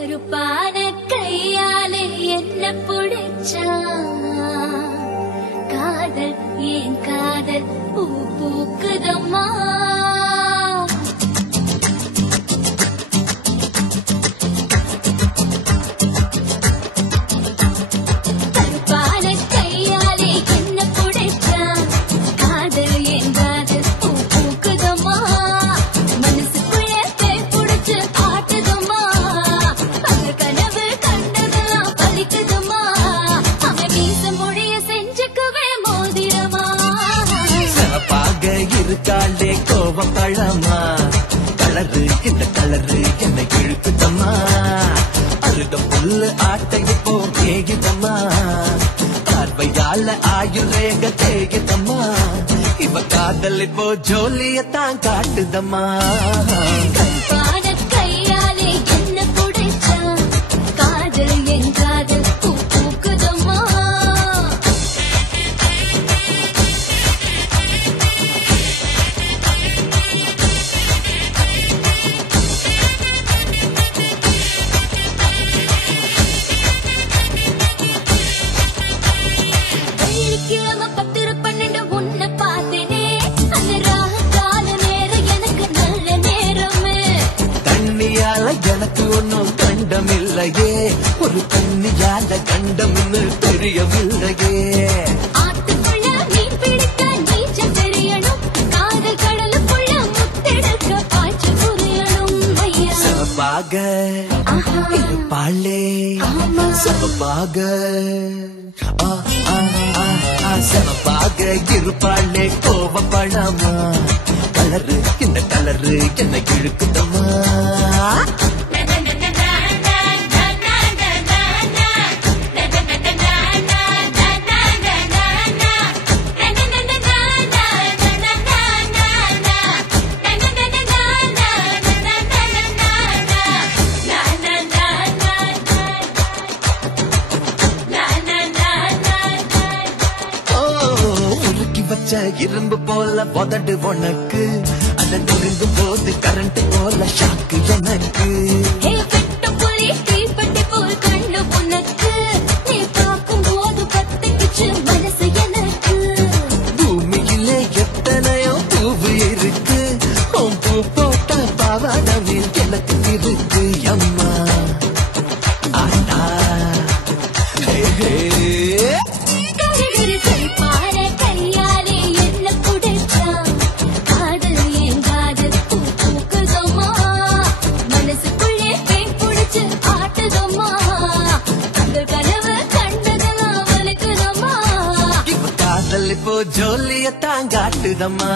கருப்பான கையாலே என்ன புடிச்சா காதல் ஏன் காதல் பூ பூக்குதம்மா இருக்காளே கோவம் பழமா கலரு இந்த கலரு என்னை இழுக்குதம்மா அழுத புல்லு ஆட்டை இப்போ கேக்குதம்மா பார்வையால ஆயுரேக தேகுதம்மா இவ காதல் இப்போ ஜோலியத்தான் காட்டுதம்மா கையாலே என்ன புடிச்சா காதல் என் காதல் பூ பூக்குதம்மா எனக்கு ஒன்னும் கண்டமில்லையே ஒரு கண்ணியால கண்டம்னு தெரியவில்லையே ஆத்துக்குள்ள மீன் பிடிக்க நீச்சல் தெரியணும் காதல் கடலுக்குள்ள முத்தெடுக்க பாய்ச்சல் புரியணும் சமப்பாக இருப்பாளே சமப்பாக சமப்பாக இருப்பாளே கோவப்படாமா கலரு இந்த கலரு என்ன இழுக்குதம்மா இரும்பு போல உதடு உனக்கு அதை நெருங்கும் போது கரண்ட் போல ஷாக்கு எனக்கு போல் கண்ணு உனக்கு நீ பார்க்கும் போது கத்துக்கிச்சு மனசு எனக்கு பூமியிலே எத்தனையோ பூவு இருக்கு பூ போட்ட பாவாடவில் எனக்கு இருக்கு அம்மா ஆனா இப்போ ஜோலியத்தான் காட்டுதம்மா